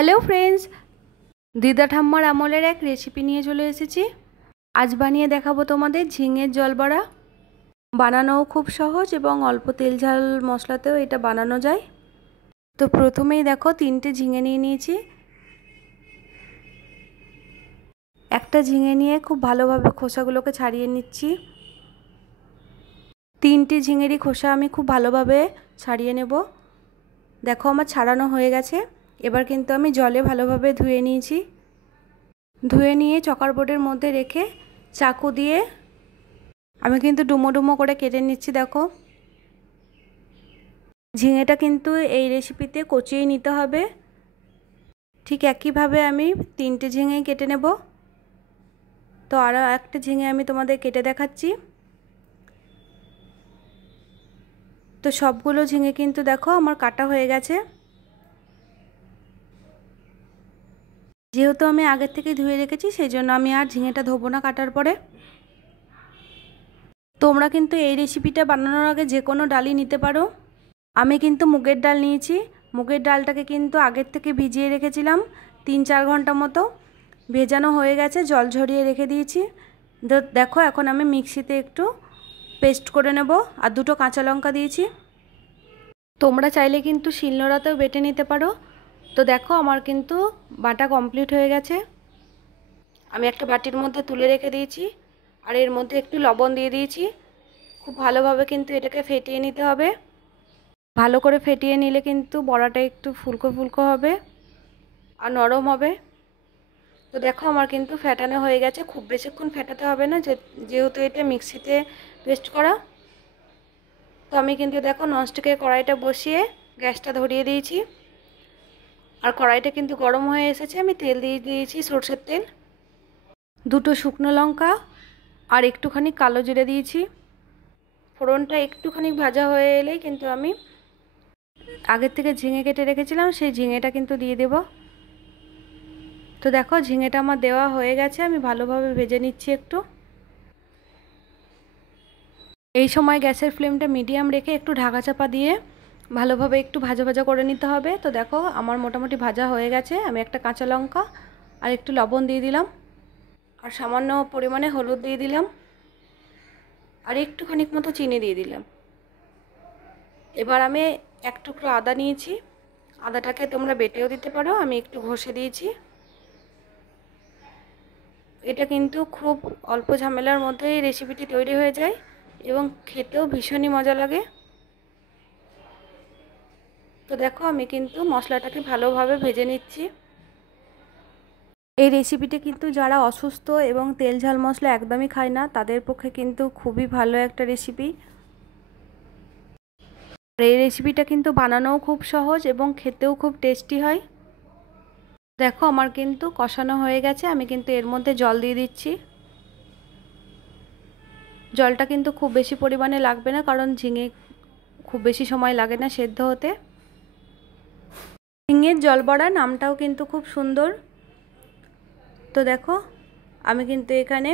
Hello friends, দিদা ঠাম্মার আমলের এক রেসিপি নিয়ে চলে এসেছি। আজ বানিয়ে দেখাবো তোমাদের ঝিঙের জল বড়া। বানানোও খুব সহজ এবং অল্প তেল ঝাল মশলাতেও এটা বানানো যায়। তো প্রথমেই দেখো 3টে ঝিঙে নিয়ে নিয়েছি। একটা ঝিঙে নিয়ে খুব ভালোভাবে খোসাগুলোকে ছাড়িয়ে নিচ্ছি। 3টে ঝিঙেরই খোসা আমি খুব ভালোভাবে ছাড়িয়ে নেব। দেখো আমার ছাড়ানো হয়ে গেছে। এবার কিন্তু আমি জলে ভালোভাবে ধুয়ে নিয়েছি। ধুয়ে নিয়ে চকার বোর্ডের মধ্যে রেখে চাকু দিয়ে আমি কিন্তু ডুমো ডুমো করে কেটে নিচ্ছি। দেখো ঝিঙেটা কিন্তু এই রেসিপিতে কচিয়ে নিতে হবে। ঠিক একইভাবে আমি 3টে ঝিঙেই কেটে নেব। তো আরও একটা ঝিঙে আমি তোমাদের কেটে দেখাচ্ছি। তো সবগুলো ঝিঙে কিন্তু দেখো আমার কাটা হয়ে গেছে। যেহেতু আমি আগের থেকে ধুয়ে রেখেছি সেই জন্য আমি আর ঝিঙেটা ধোবো না কাটার পরে। তোমরা কিন্তু এই রেসিপিটা বানানোর আগে যে কোনো ডালই নিতে পারো। আমি কিন্তু মুগের ডাল নিয়েছি। মুগের ডালটাকে কিন্তু আগের থেকে ভিজিয়ে রেখেছিলাম 3-4 ঘন্টা মতো। ভেজানো হয়ে গেছে, জল ঝরিয়ে রেখে দিয়েছি। দেখো এখন আমি মিক্সিতে একটু পেস্ট করে নেব। আর 2টো কাঁচা লঙ্কা দিয়েছি। তোমরা চাইলে কিন্তু শিলনোড়াতেও বেটে নিতে পারো। তো দেখো আমার কিন্তু বাটা কমপ্লিট হয়ে গেছে। আমি একটা বাটির মধ্যে তুলে রেখে দিয়েছি। আর এর মধ্যে একটু লবণ দিয়ে দিয়েছি। খুব ভালোভাবে কিন্তু এটাকে ফেটিয়ে নিতে হবে। ভালো করে ফেটিয়ে নিলে কিন্তু বড়াটা একটু ফুলকো ফুলকো হবে আর নরম হবে। তো দেখো আমার কিন্তু ফেটানো হয়ে গেছে। খুব বেশিক্ষণ ফেটাতে হবে না, যেহেতু এটা মিক্সিতে পেস্ট করা। তো আমি কিন্তু দেখো ননস্টিকের কড়াইটা বসিয়ে গ্যাসটা ধরিয়ে দিয়েছি। আর কড়াইটা কিন্তু গরম হয়ে এসেছে। আমি তেল দিয়ে দিয়েছি, সরষের তেল। 2টো শুকনো লঙ্কা আর একটুখানি কালো জিরে দিয়েছি। ফোড়নটা একটুখানি ভাজা হয়ে এলেই কিন্তু আমি আগের থেকে ঝিঙে কেটে রেখেছিলাম সেই ঝিঙেটা কিন্তু দিয়ে দেব। তো দেখো ঝিঙেটা আমার দেওয়া হয়ে গেছে। আমি ভালোভাবে ভেজে নিচ্ছি একটু। এই সময় গ্যাসের ফ্লেমটা মিডিয়াম রেখে একটু ঢাকা চাপা দিয়ে ভালোভাবে একটু ভাজা ভাজা করে নিতে হবে। তো দেখো আমার মোটামুটি ভাজা হয়ে গেছে। আমি একটা কাঁচা লঙ্কা আর একটু লবণ দিয়ে দিলাম আর সামান্য পরিমাণে হলুদ দিয়ে দিলাম আর একটুখানি মতো চিনি দিয়ে দিলাম। এবার আমি এক টুকরো আদা নিয়েছি। আদাটাকে তোমরা বেটেও দিতে পারো, আমি একটু ঘষে দিয়েছি। এটা কিন্তু খুব অল্প ঝামেলার মধ্যে এই রেসিপিটি তৈরি হয়ে যায় এবং খেতেও ভীষণই মজা লাগে। তো দেখো আমি কিন্তু মশলাটাকে ভালোভাবে ভেজে নিচ্ছি। এই রেসিপিটা কিন্তু যারা অসুস্থ এবং তেল ঝাল মশলা একদমই খায় না তাদের পক্ষে কিন্তু খুবই ভালো একটা রেসিপি। এই রেসিপিটা কিন্তু বানানোও খুব সহজ এবং খেতেও খুব টেস্টি হয়। দেখো আমার কিন্তু কষানো হয়ে গেছে। আমি কিন্তু এর মধ্যে জল দিয়ে দিচ্ছি। জলটা কিন্তু খুব বেশি পরিমাণে লাগবে না, কারণ ঝিঙে খুব বেশি সময় লাগে না সেদ্ধ হতে। ঝিঙের জল বড়া নামটাও কিন্তু খুব সুন্দর। তো দেখো আমি কিন্তু এখানে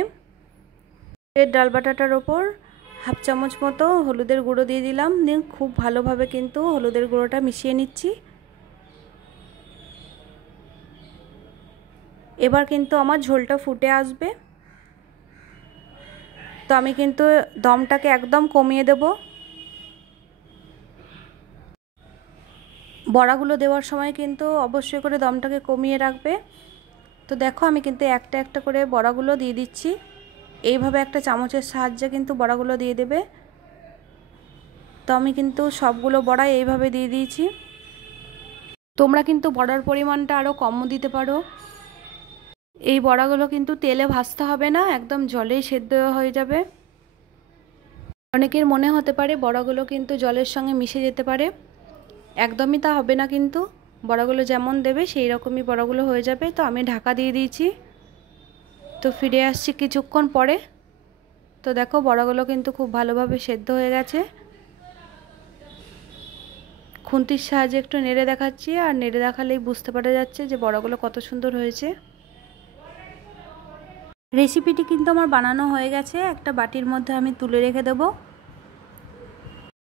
এর ডাল বাটাটার ওপর 1/2 চামচ মতো হলুদের গুঁড়ো দিয়ে দিলাম। দিয়ে খুব ভালোভাবে কিন্তু হলুদের গুঁড়োটা মিশিয়ে নিচ্ছি। এবার কিন্তু আমার ঝোলটা ফুটে আসবে। তো আমি কিন্তু দমটাকে একদম কমিয়ে দেব। বড়াগুলো দেওয়ার সময় কিন্তু অবশ্যই করে দমটাকে কমিয়ে রাখবে। তো দেখো আমি কিন্তু একটা একটা করে বড়াগুলো দিয়ে দিচ্ছি। এইভাবে একটা চামচের সাহায্যে কিন্তু বড়াগুলো দিয়ে দেবে। তো আমি কিন্তু সবগুলো বড়া এইভাবে দিয়ে দিয়েছি। তোমরা কিন্তু বড়ার পরিমাণটা আরও কমও দিতে পারো। এই বড়াগুলো কিন্তু তেলে ভাজতে হবে না, একদম জলেই সেদ্ধ হয়ে যাবে। অনেকের মনে হতে পারে বড়াগুলো কিন্তু জলের সঙ্গে মিশে যেতে পারে, একদমই তা হবে না। কিন্তু বড়াগুলো যেমন দেবে সেই রকমই বড়াগুলো হয়ে যাবে। তো আমি ঢাকা দিয়ে দিয়েছি। তো ফিরে আসছি কিছুক্ষণ পরে। তো দেখো বড়াগুলো কিন্তু খুব ভালোভাবে সেদ্ধ হয়ে গেছে। খুন্তির সাহায্যে একটু নেড়ে দেখাচ্ছি, আর নেড়ে দেখালেই বুঝতে পারা যাচ্ছে যে বড়াগুলো কত সুন্দর হয়েছে। রেসিপিটি কিন্তু আমার বানানো হয়ে গেছে। একটা বাটির মধ্যে আমি তুলে রেখে দেব।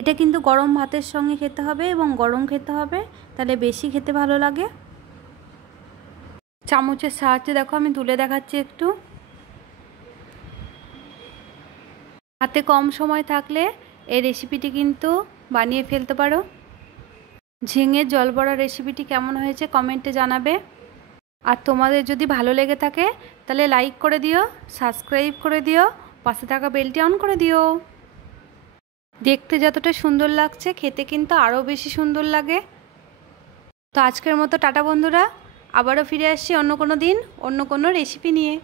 এটা কিন্তু গরম ভাতের সঙ্গে খেতে হবে এবং গরম খেতে হবে, তাহলে বেশি খেতে ভালো লাগে। চামচের সাহায্যে দেখো আমি তুলে দেখাচ্ছি একটু। হাতে কম সময় থাকলে এই রেসিপিটি কিন্তু বানিয়ে ফেলতে পারো। ঝিঙের জল বড়া রেসিপিটি কেমন হয়েছে কমেন্টে জানাবে। আর তোমাদের যদি ভালো লেগে থাকে তাহলে লাইক করে দিও, সাবস্ক্রাইব করে দিও, পাশে থাকা বেলটি অন করে দিও। দেখতে যতটা সুন্দর লাগছে খেতে কিন্তু আরও বেশি সুন্দর লাগে। তো আজকের মতো টাটা বন্ধুরা, আবারও ফিরে আসছি অন্য কোনো দিন অন্য কোনো রেসিপি নিয়ে।